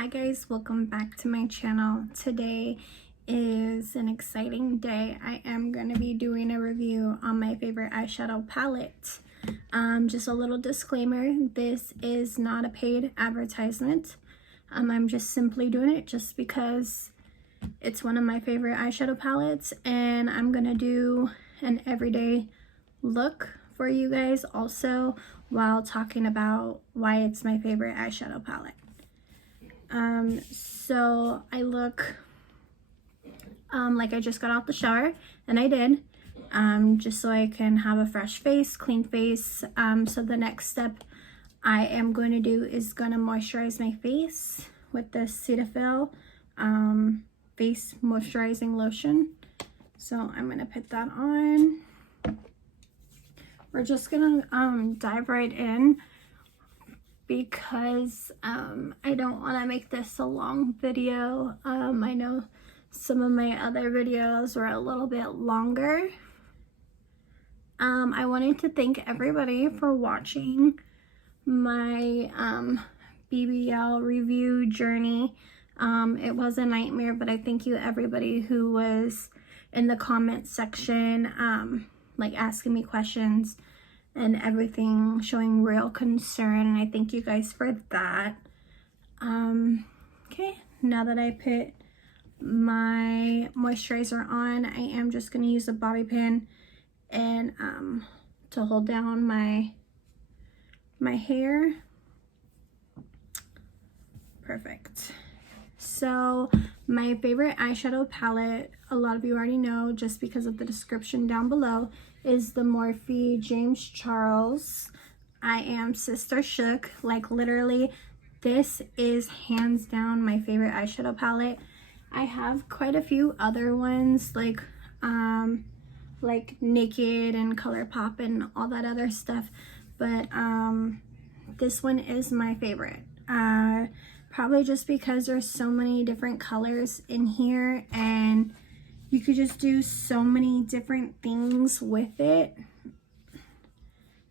Hi guys, welcome back to my channel. Today is an exciting day. I am going to be doing a review on my favorite eyeshadow palette. Just a little disclaimer, this is not a paid advertisement. I'm just simply doing it just because it's one of my favorite eyeshadow palettes, and I'm going to do an everyday look for you guys also while talking about why it's my favorite eyeshadow palette. So I look like I just got out the shower, and I did, just so I can have a fresh face, clean face. So the next step I am going to do is going to moisturize my face with the Cetaphil face moisturizing lotion. So I'm going to put that on. We're just going to dive right in, because I don't want to make this a long video. I know some of my other videos were a little bit longer. I wanted to thank everybody for watching my BBL review journey. It was a nightmare, but I thank you everybody who was in the comment section, like asking me questions and everything, showing real concern, and I thank you guys for that. Okay, now that I put my moisturizer on, I am just going to use a bobby pin and to hold down my hair. Perfect. So my favorite eyeshadow palette, a lot of you already know just because of the description down below, is the Morphe James Charles I Am Sister Shook. Like literally, this is hands down my favorite eyeshadow palette. I have quite a few other ones like Naked and ColourPop and all that other stuff, but this one is my favorite. Probably just because there's so many different colors in here, and you could just do so many different things with it.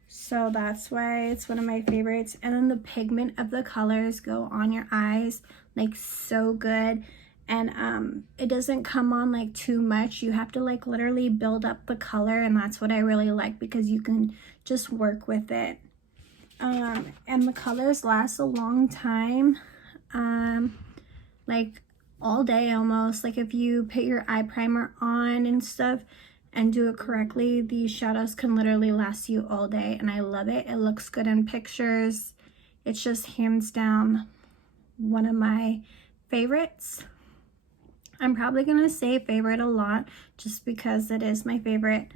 So that's why it's one of my favorites. And then the pigment of the colors go on your eyes like so good. And it doesn't come on like too much. You have to like literally build up the color, and that's what I really like, because you can just work with it. And the colors last a long time. Like all day almost. Like if you put your eye primer on and stuff and do it correctly, these shadows can literally last you all day, and I love it. It looks good in pictures. It's just hands down one of my favorites. I'm probably gonna say favorite a lot just because it is my favorite.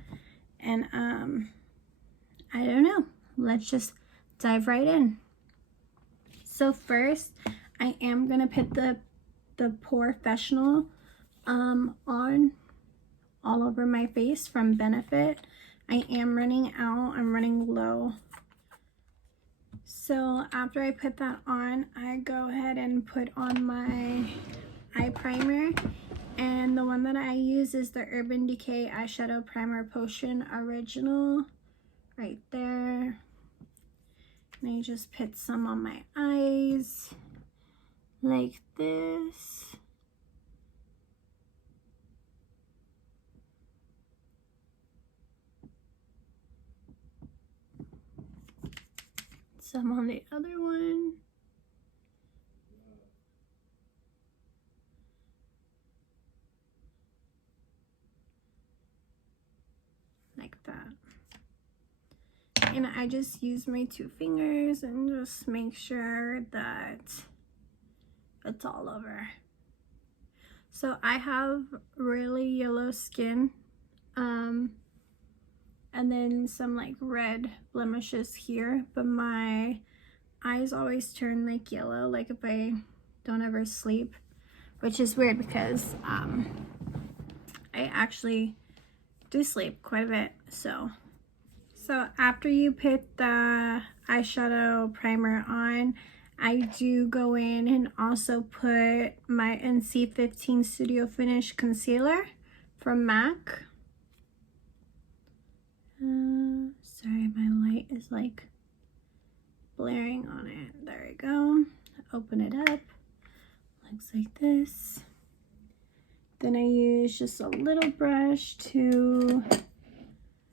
And I don't know, let's just dive right in. So first I am gonna put the Professional on all over my face from Benefit. I am running out, I'm running low. So after I put that on, I go ahead and put on my eye primer, and the one that I use is the Urban Decay Eyeshadow Primer Potion Original right there. And I just put some on my eyes like this. Some on the other one. Like that. And I just use my 2 fingers and just make sure that it's all over. So I have really yellow skin, and then some like red blemishes here, but my eyes always turn like yellow, like if I don't ever sleep, which is weird because I actually do sleep quite a bit. So after you put the eyeshadow primer on, I do go in and also put my NC15 Studio Finish Concealer from MAC. Sorry, my light is like blaring on it. There we go. Open it up. Looks like this. Then I use just a little brush to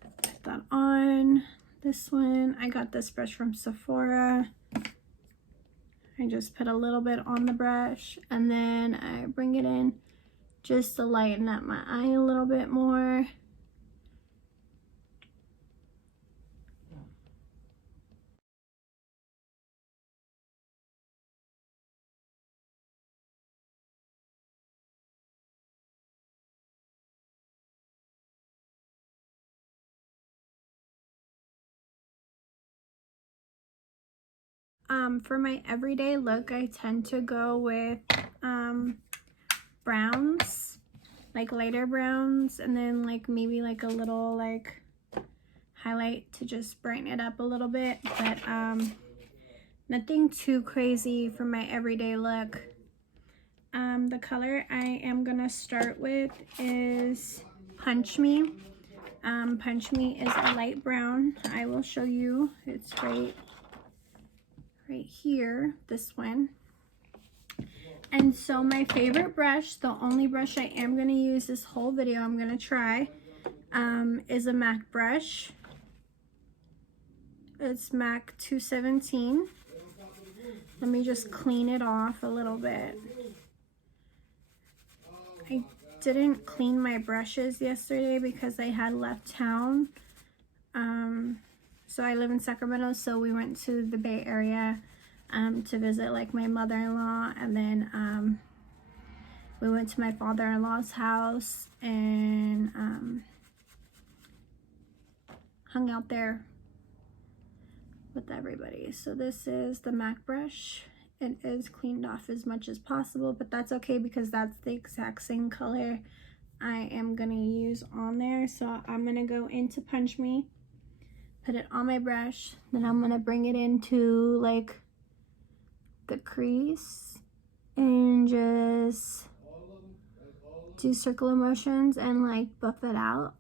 put that on. This one, I got this brush from Sephora. I just put a little bit on the brush and then I bring it in just to lighten up my eye a little bit more. For my everyday look, I tend to go with browns, like lighter browns, and then like maybe like a little like highlight to just brighten it up a little bit, but nothing too crazy for my everyday look. The color I am gonna start with is Punch Me. Punch Me is a light brown. I will show you. It's right here, this one. And so my favorite brush, the only brush I am going to use this whole video, I'm going to try, is a MAC brush. It's MAC 217. Let me just clean it off a little bit. I didn't clean my brushes yesterday because I had left town. So I live in Sacramento, so we went to the Bay Area to visit like my mother-in-law, and then we went to my father-in-law's house and hung out there with everybody. So this is the MAC brush. It is cleaned off as much as possible, but that's okay because that's the exact same color I am gonna use on there. So I'm gonna go into Punch Me, put it on my brush, then I'm gonna bring it into like the crease and just do circular motions and like buff it out.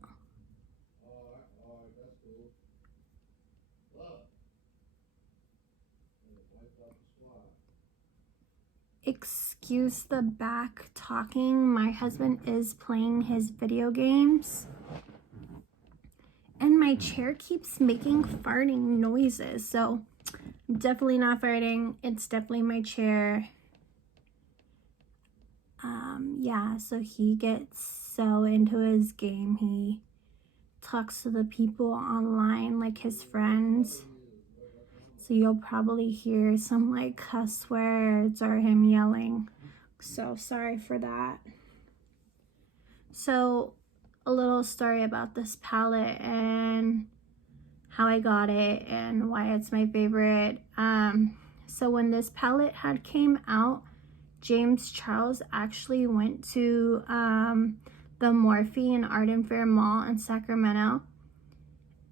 Excuse the back talking. My husband is playing his video games and my chair keeps making farting noises, so I'm definitely not farting. It's definitely my chair. Yeah, so he gets so into his game. He talks to the people online like his friends. So you'll probably hear some like cuss words or him yelling. So sorry for that. So a little story about this palette and how I got it and why it's my favorite. So when this palette had came out, James Charles actually went to the Morphe and Art and Fair Mall in Sacramento.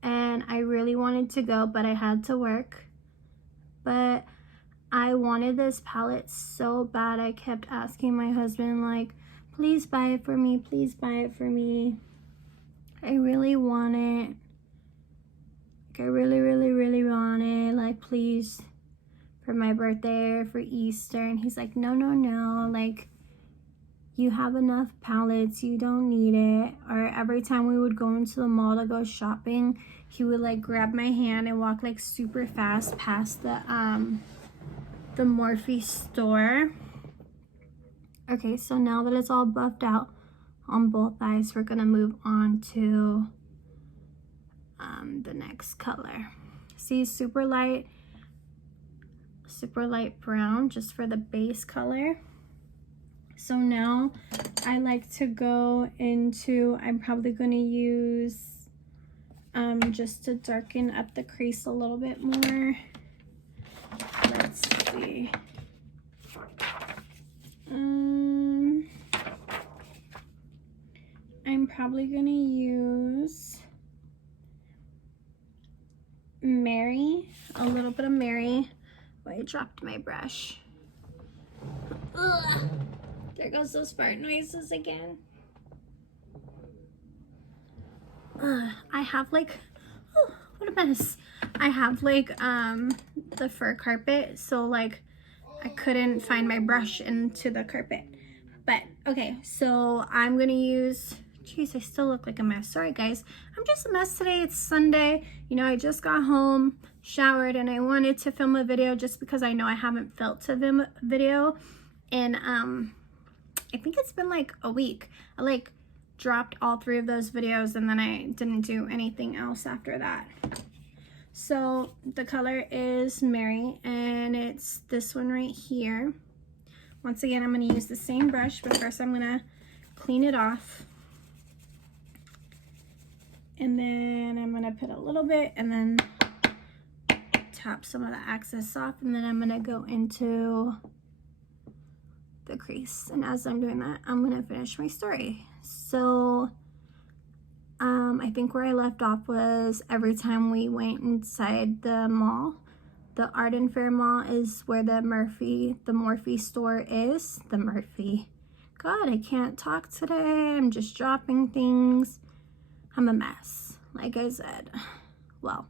And I really wanted to go, but I had to work. But I wanted this palette so bad. I kept asking my husband, like, please buy it for me. Please buy it for me. I really want it. Like, I really, really, really want it. Like, please, for my birthday or for Easter. And he's like, no, no, no. Like, you have enough palettes. You don't need it. Or every time we would go into the mall to go shopping, he would like grab my hand and walk like super fast past the Morphe store. Okay, so now that it's all buffed out on both eyes, we're gonna move on to the next color. See, super light brown just for the base color. So now I like to go into, I'm probably going to use just to darken up the crease a little bit more. Let's see. I'm probably going to use Mary, a little bit of Mary. Oh, I dropped my brush. Ugh. There goes those fart noises again. I have like, oh, what a mess. I have like the fur carpet, so like I couldn't find my brush into the carpet. But okay, so I'm gonna use, geez, I still look like a mess. Sorry guys, I'm just a mess today. It's Sunday. You know, I just got home, showered, and I wanted to film a video just because I know I haven't felt a video. And I think it's been like a week. I like dropped all 3 of those videos and then I didn't do anything else after that. So the color is Mary and it's this one right here. Once again, I'm going to use the same brush, but first I'm going to clean it off. And then I'm going to put a little bit and then tap some of the excess off, and then I'm going to go into the crease. And as I'm doing that, I'm going to finish my story. So I think where I left off was every time we went inside the mall, the Arden Fair Mall is where the Morphe store is. The Morphe. God, I can't talk today. I'm just dropping things. I'm a mess, like I said. Well,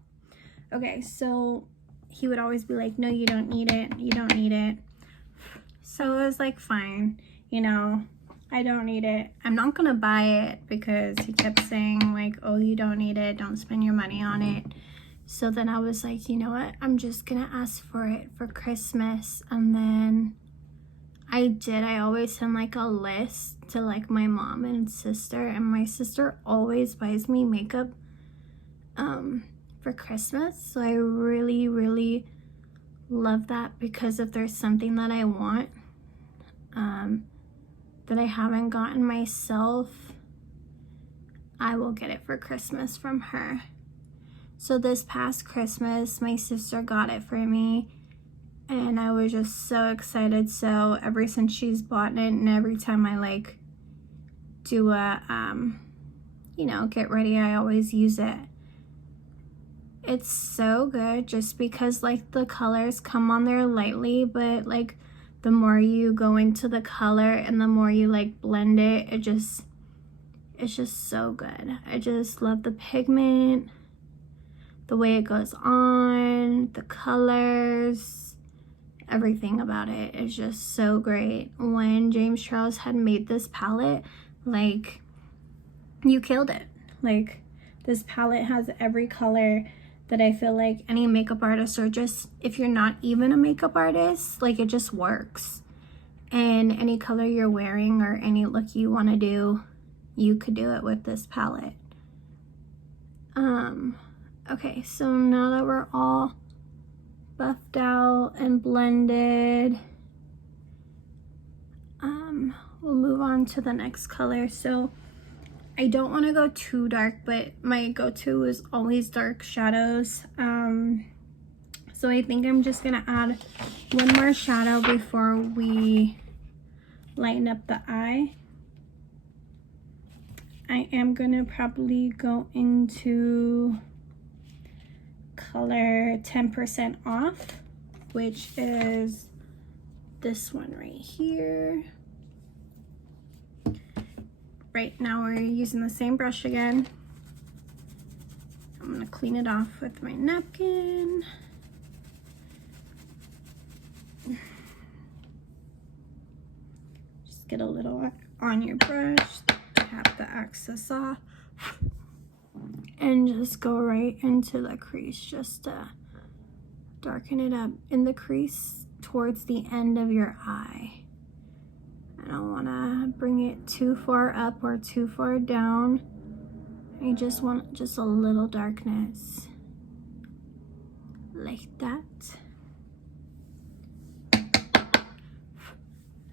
okay, so he would always be like, no, you don't need it. You don't need it. So it was like, fine, you know, I don't need it. I'm not gonna buy it because he kept saying like, oh, you don't need it. Don't spend your money on it. So then I was like, you know what? I'm just gonna ask for it for Christmas. And then I did. I always send like a list to like my mom and sister. And my sister always buys me makeup for Christmas. So I really, really love that, because if there's something that I want that I haven't gotten myself, I will get it for Christmas from her. So this past Christmas, my sister got it for me and I was just so excited. So ever since she's bought it, and every time I like do a, you know, get ready, I always use it. It's so good just because like the colors come on there lightly, but like the more you go into the color and the more you like blend it, it's just so good. I just love the pigment, the way it goes on, the colors, everything about it is just so great. When James Charles had made this palette, like, you killed it. Like, this palette has every color that I feel like any makeup artist, or just if you're not even a makeup artist, like it just works. And any color you're wearing or any look you want to do, you could do it with this palette. Okay, so now that we're all buffed out and blended, we'll move on to the next color. So I don't want to go too dark, but my go-to is always dark shadows. So I think I'm just gonna add one more shadow before we lighten up the eye. I am gonna probably go into color 10% off, which is this one right here. Right now we're using the same brush again. I'm gonna clean it off with my napkin. Just get a little on your brush, tap the excess off, and just go right into the crease just to darken it up in the crease towards the end of your eye. I don't want to bring it too far up or too far down. I just want just a little darkness like that.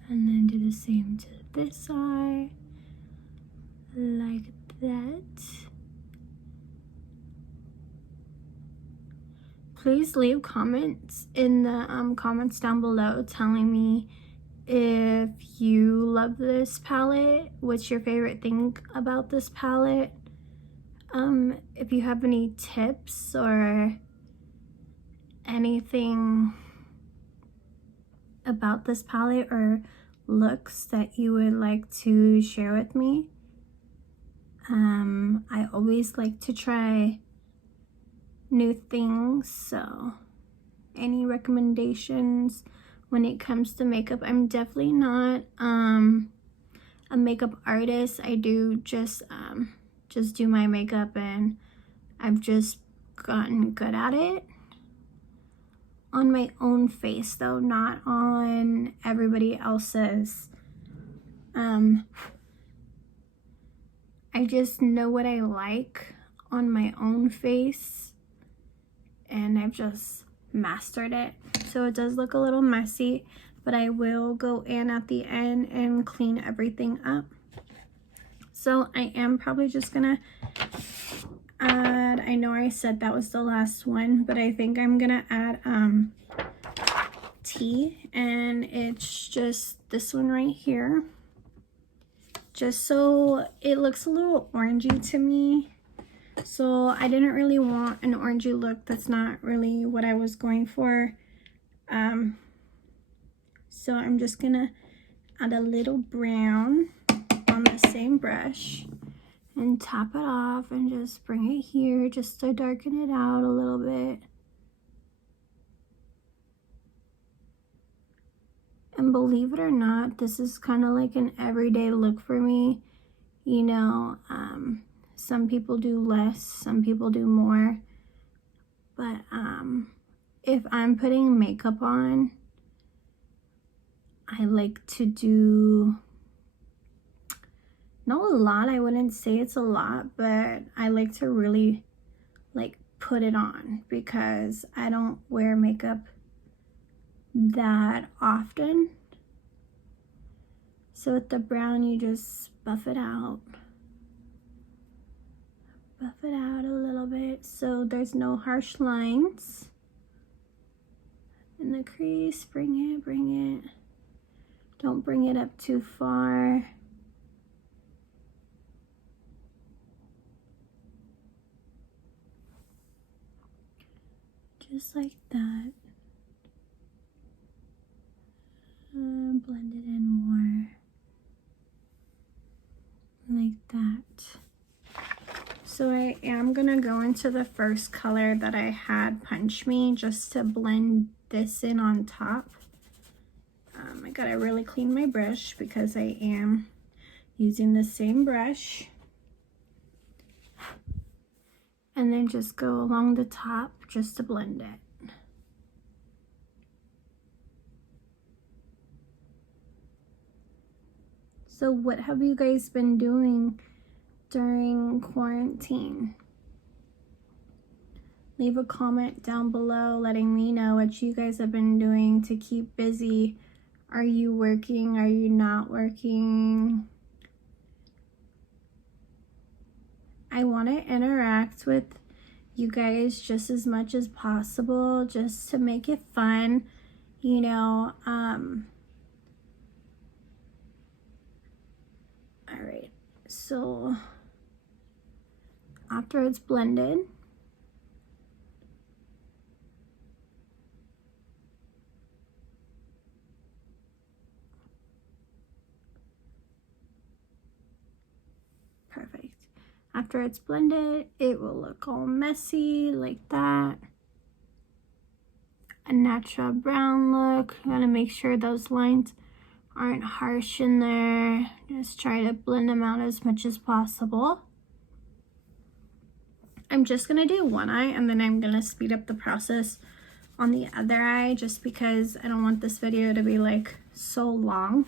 And then do the same to this eye like that. Please leave comments in the comments down below telling me if you love this palette, what's your favorite thing about this palette, if you have any tips or anything about this palette or looks that you would like to share with me. I always like to try new things, so any recommendations when it comes to makeup. I'm definitely not a makeup artist. I do just do my makeup, and I've just gotten good at it on my own face though, not on everybody else's. I just know what I like on my own face, and I've just mastered it. So it does look a little messy, but I will go in at the end and clean everything up. So I am probably just gonna add, I know I said that was the last one, but I think I'm gonna add tea, and it's just this one right here, just so it looks a little orangey to me. So I didn't really want an orangey look. That's not really what I was going for. So I'm just gonna add a little brown on the same brush and tap it off and just bring it here just to darken it out a little bit. And believe it or not, this is kind of like an everyday look for me. You know, some people do less, some people do more. But if I'm putting makeup on, I like to do, not a lot, I wouldn't say it's a lot, but I like to really like put it on because I don't wear makeup that often. So with the brown, you just buff it out a little bit so there's no harsh lines in the crease. Bring it, don't bring it up too far. Just like that. Blend it in more like that. So I am gonna go into the first color that I had Punch Me just to blend this in on top. I gotta really clean my brush because I am using the same brush. And then just go along the top just to blend it. So what have you guys been doing during quarantine? Leave a comment down below letting me know what you guys have been doing to keep busy. Are you working? Are you not working? I want to interact with you guys just as much as possible, just to make it fun, you know. All right, so after it's blended, perfect. After it's blended, it will look all messy like that. A natural brown look. I'm gonna make sure those lines aren't harsh in there. Just try to blend them out as much as possible. I'm just gonna do one eye, and then I'm gonna speed up the process on the other eye just because I don't want this video to be like so long.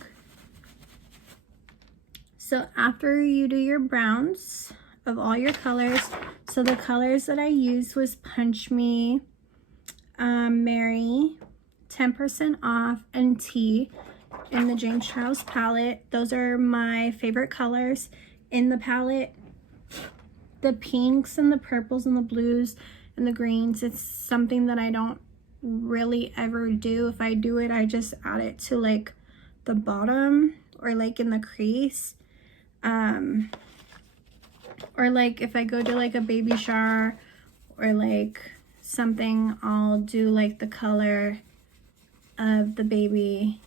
So after you do your browns of all your colors, so the colors that I used was Punch Me, Mary, 10% Off, and Tea in the James Charles palette. Those are my favorite colors in the palette. The pinks and the purples and the blues and the greens, it's something that I don't really ever do. If I do it, I just add it to like the bottom or like in the crease. Or like if I go to like a baby shower or like something, I'll do like the color of the baby,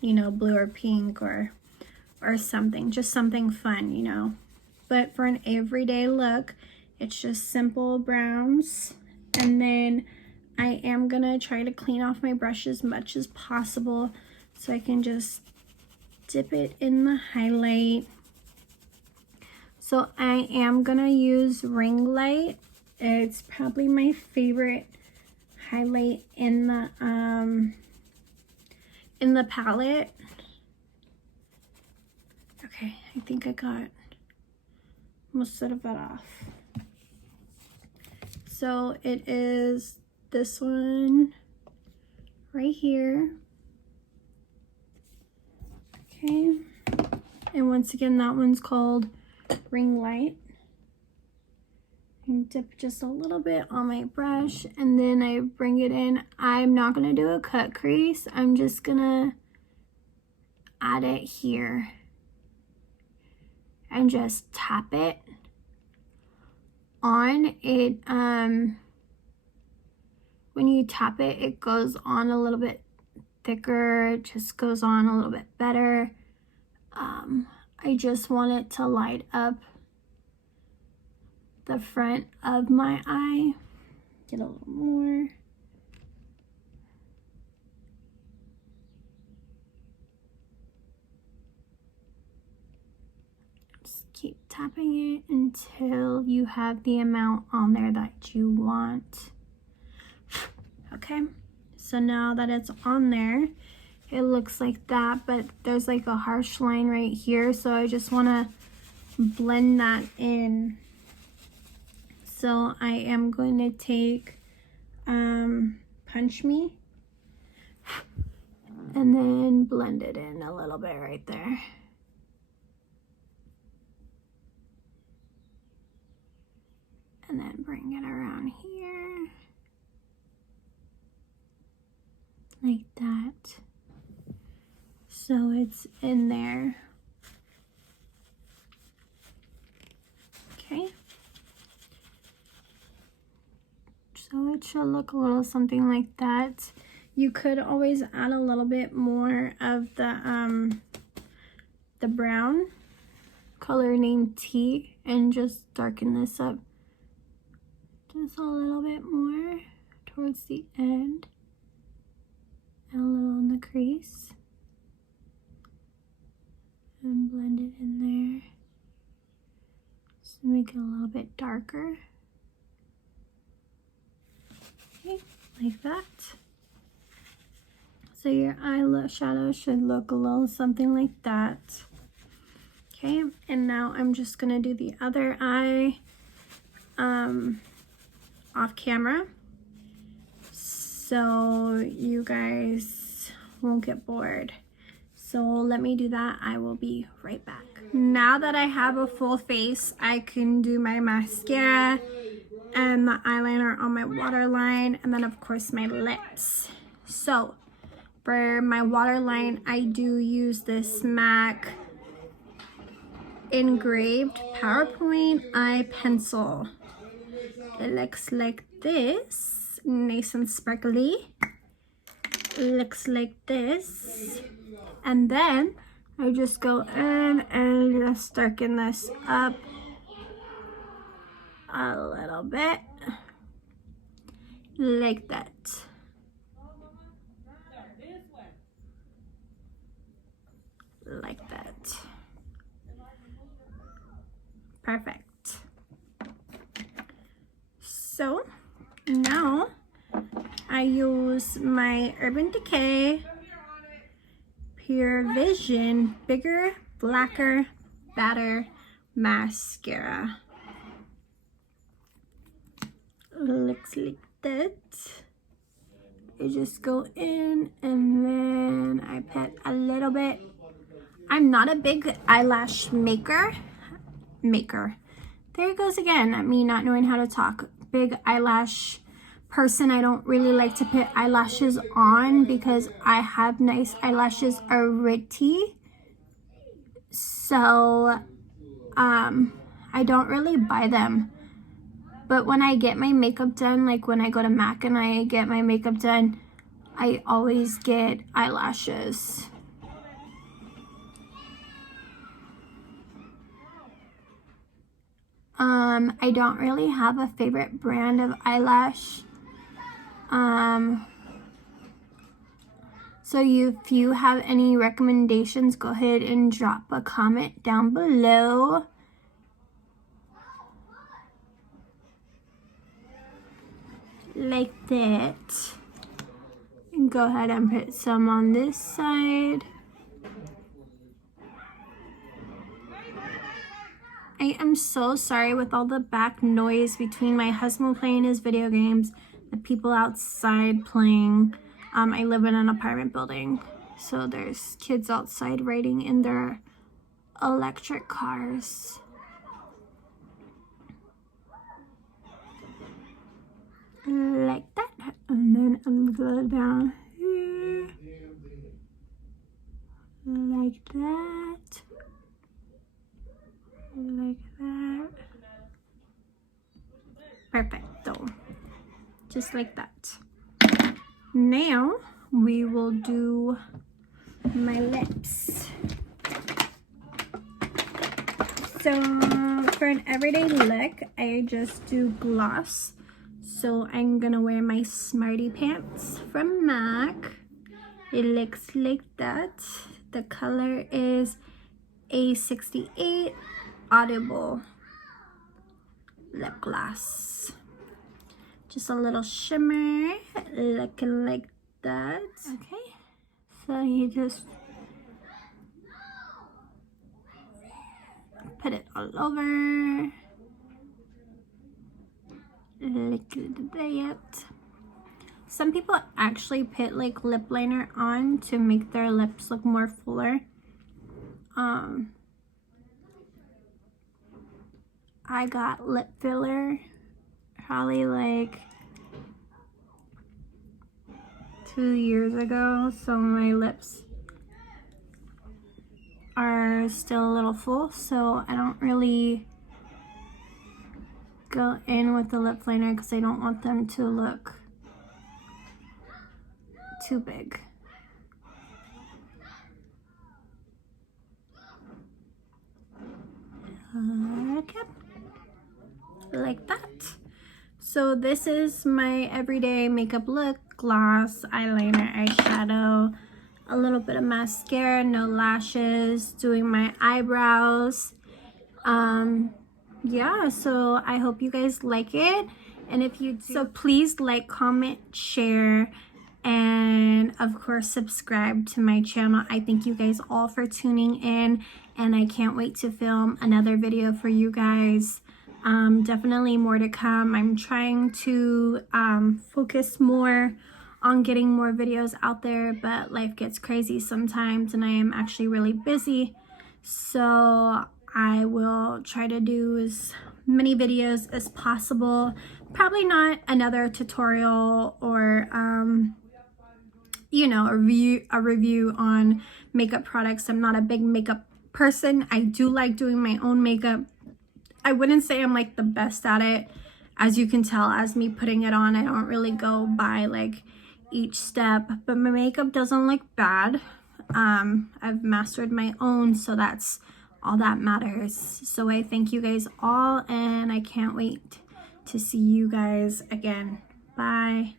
you know, blue or pink or something, just something fun, you know. But for an everyday look, it's just simple browns. And then I am gonna try to clean off my brush as much as possible so I can just dip it in the highlight. So I am gonna use Ring Light. It's probably my favorite highlight in the palette. Okay, I think I got most of it off. So it is this one right here. Okay, and once again, that one's called Ring Light. And dip just a little bit on my brush, and then I bring it in. I'm not gonna do a cut crease. I'm just gonna add it here and just tap it on it. When you tap it, it goes on a little bit thicker. It just goes on a little bit better. I just want it to light up the front of my eye. Get a little more. Just keep tapping it until you have the amount on there that you want. Okay, so now that it's on there, it looks like that, but there's like a harsh line right here, so I just want to blend that in. So I am going to take Punch Me and then blend it in a little bit right there. And then bring it around here like that. So it's in there. Okay. So it should look a little something like that. You could always add a little bit more of the brown color named Tea and just darken this up just a little bit more towards the end and a little in the crease, and blend it in there just to make it a little bit darker. Okay, like that. So your eyeshadow should look a little something like that. Okay, and now I'm just gonna do the other eye off camera so you guys won't get bored. So let me do that. I will be right back. Now that I have a full face, I can do my mascara and the eyeliner on my waterline, and then of course my lips. So for my waterline, I do use this MAC engraved PowerPoint eye pencil. It looks like this, nice and sparkly. It looks like this. And then I just go in and just darken this up a little bit, like that. Like that. Perfect. So now I use my Urban Decay Pure Vision Bigger, Blacker, Badder Mascara. Looks like that. I just go in and then I put a little bit. I'm not a big eyelash maker. There it goes again, at me not knowing how to talk. Big eyelash person. I don't really like to put eyelashes on because I have nice eyelashes already. So I don't really buy them. But when I get my makeup done, like when I go to MAC and I get my makeup done, I always get eyelashes. I don't really have a favorite brand of eyelash. So if you have any recommendations, go ahead and drop a comment down below. Like that. And go ahead and put some on this side. I am so sorry with all the back noise between my husband playing his video games, the people outside playing. I live in an apartment building, so there's kids outside riding in their electric cars. Like that, and then a little down here, like that, like that. Perfecto, just like that. Now we will do my lips. So for an everyday look, I just do gloss. So I'm gonna wear my Smarty Pants from MAC. It looks like that. The color is A68 Audible lip gloss. Just a little shimmer, looking like that. Okay, so you just put it all over. Like that. Some people actually put like lip liner on to make their lips look more fuller. I got lip filler probably like 2 years ago, so my lips are still a little full, so I don't really go in with the lip liner because I don't want them to look too big. Okay. Like that. So this is my everyday makeup look: gloss, eyeliner, eyeshadow, a little bit of mascara, no lashes, doing my eyebrows. Yeah, so I hope you guys like it, and if you do, so please like, comment, share, and of course subscribe to my channel. I thank you guys all for tuning in, and I can't wait to film another video for you guys. Definitely more to come. I'm trying to focus more on getting more videos out there, but life gets crazy sometimes and I am actually really busy, so I will try to do as many videos as possible. Probably not another tutorial or you know, a review on makeup products. I'm not a big makeup person. I do like doing my own makeup. I wouldn't say I'm like the best at it. As you can tell, as me putting it on, I don't really go by like each step, but my makeup doesn't look bad. I've mastered my own, so that's all that matters. So I thank you guys all, and I can't wait to see you guys again. Bye.